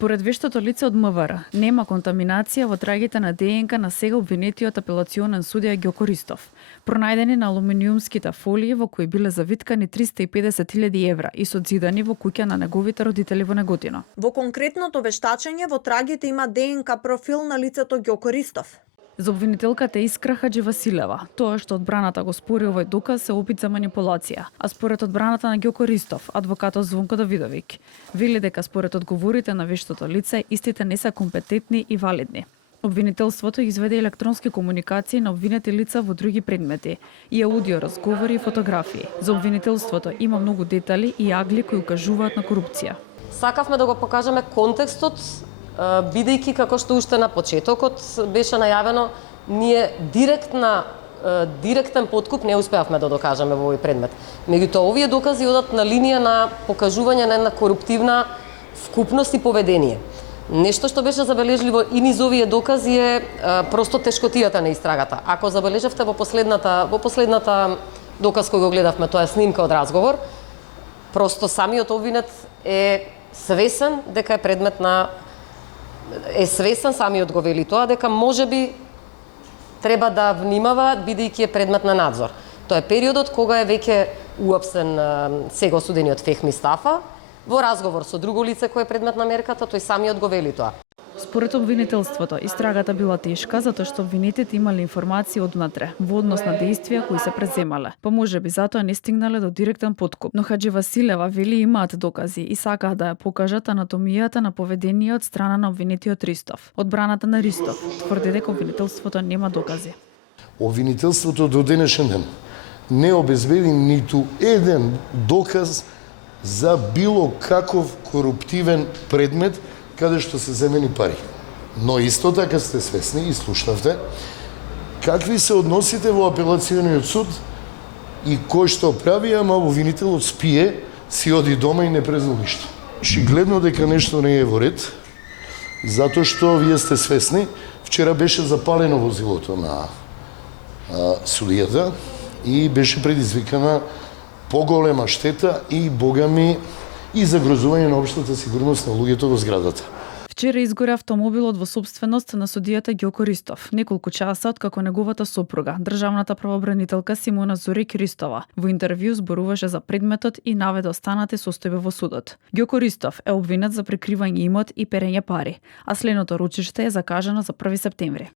Според вештото лице од МВР, нема контаминација во трагите на ДНК на сега обвинетиот апелационен судија Ѓоко Ристов, пронајдени на алуминиумските фолии во кои биле завиткани 350.000 евра и созидани во куќа на неговите родители во Неготино. Во конкретното вештачење во трагите има ДНК профил на лицето Ѓоко Ристов. За обвинителката Искра Хаџивасилева, тоа што одбраната го спори овој доказ е опит за манипулација, а според одбраната на Ѓоко Ристов, адвокатот Звонко Давидовиќ, вели дека според одговорите на вештото лице, истите не се компетентни и валидни. Обвинителството изведе електронски комуникации на обвинети лица во други предмети и аудио разговори и фотографии. За обвинителството има многу детали и агли кои укажуваат на корупција. Сакавме да го покажеме контекстот, бидејќи како што уште на почетокот беше најавено, ние директен подкуп не успеавме да докажеме во овој предмет. Меѓутоа, овие докази одат на линија на покажување на една коруптивна вкупност и поведение. Нешто што беше забележливо и низ овие докази е просто тешкотијата на истрагата. Ако забележавте во последната доказ кој го гледавме, тоа е снимка од разговор, просто самиот обвинет е свесен дека е предмет на самиот го вели тоа, дека можеби треба да внимава бидејќи е предмет на надзор. Тоа е периодот кога е веќе уапсен сега осудениот Фехми Стафа во разговор со друго лице кое е предмет на мерката, тој самиот го вели тоа. Според обвинителството, истрагата била тешка затоа што обвинетите имале информации однатре во однос на действија кои се преземале. Па можеби затоа не стигнале до директен подкуп. Но Хаџивасилева вели имаат докази и сакаат да ја покажат анатомијата на поведение од страна на обвинетиот Ристов. Одбраната на Ристов тврди дека обвинителството нема докази. Обвинителството до денешен ден не обезбеди ниту еден доказ за било каков коруптивен предмет каде што се земени пари. Но исто така сте свесни и слушнавте какви се односите во апелациониот суд и кој што прави, ама обвинителот спие, си оди дома и не презна ништо. Очигледно дека нешто не е во ред, затоа што вие сте свесни, вчера беше запалено возилото на судијата и беше предизвикана поголема штета и богами и загрозување на општата сигурност на луѓето во зградата. Вчера изгоре автомобилот во собственост на судијата Ѓоко Ристов, неколку часа откако неговата сопруга, државната правобранителка Симона Зорик Ристова, во интервју зборуваше за предметот и наведе останати состојби во судот. Ѓоко Ристов е обвинет за прикривање имот и перење пари, а следното рочиште е закажано за 1 септември.